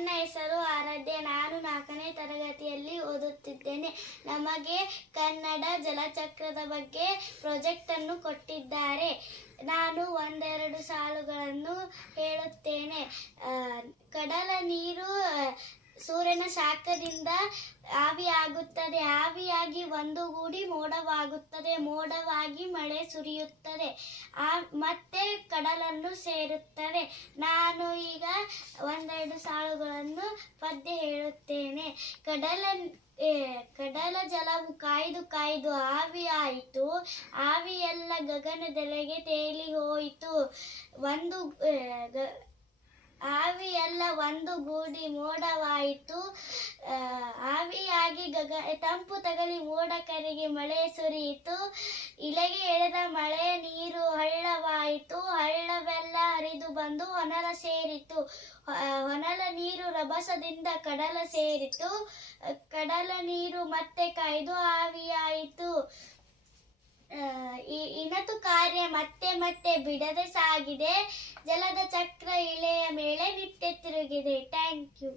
ನನ್ನ ಹೆಸರು ಆರಾಧ್ಯ. ನಾನು ನಾಲ್ಕನೇ ತರಗತಿಯಲ್ಲಿ ಓದುತ್ತಿದ್ದೇನೆ. ನಮಗೆ ಕನ್ನಡ ಜಲಚಕ್ರದ ಬಗ್ಗೆ ಪ್ರಾಜೆಕ್ಟ್ ಅನ್ನು ಕೊಟ್ಟಿದ್ದಾರೆ. ನಾನು ಒಂದೆರಡು ಸಾಲುಗಳನ್ನು ಹೇಳುತ್ತೇನೆ. ಕಡಲ ನೀರು ಸೂರ್ಯನ ಶಾಖದಿಂದ ಆವಿಯಾಗುತ್ತದೆ. ಆವಿಯಾಗಿ ಒಂದು ಗೂಡಿ ಮೋಡವಾಗುತ್ತದೆ. ಮೋಡವಾಗಿ ಮಳೆ ಸುರಿಯುತ್ತದೆ. ಆ, ಮತ್ತೆ ಕಡಲನ್ನು ಸೇರುತ್ತದೆ ನಾನು ಈಗ ಪದ್ಯ ಹೇಳುತ್ತೇನೆ. ಕಡಲ ಕಡಲ ಜಲವು ಕಾಯ್ದು ಕಾಯ್ದು ಆವಿಯಾಯಿತು ಆವಿಯೆಲ್ಲ ಗಗನದೆಲೆಗೆ ತೇಲಿ ಹೋಯಿತು. ಒಂದು ಆವಿಯೆಲ್ಲ ಒಂದು ಗೂಡಿ ಮೋಡವಾಯಿತು. ಆವಿಯಾಗಿ ಗಗ, ತಂಪು ತಗಲಿ ಮೋಡ ಕರಿಗೆ ಮಳೆ ಸುರಿಯಿತು. ಇಲೆಗೆ ಎಳೆದ ಮಳೆ ನೀರು ಹಳ್ಳವಾಯಿತು. ಹಳ್ಳವೆಲ್ಲ ಹರಿದು ಬಂದು ಹೊನಲ ಸೇರಿತು. ಹೊನಲ ನೀರು ರಭಸದಿಂದ ಕಡಲ ಸೇರಿತು. ಕಡಲ ನೀರು ಮತ್ತೆ ಕಾಯ್ದು ಆವಿಯಾಯಿತು. ಇನತು ಕಾರ್ಯ ಮತ್ತೆ ಮತ್ತೆ ಬಿಡದೆ ಸಾಗಿದೆ. ಜಲದ ಚಕ್ರ ಇಳೆಯ ಮೇಲೆ ನಿತ್ಯ ತಿರುಗಿದೆ. Thank you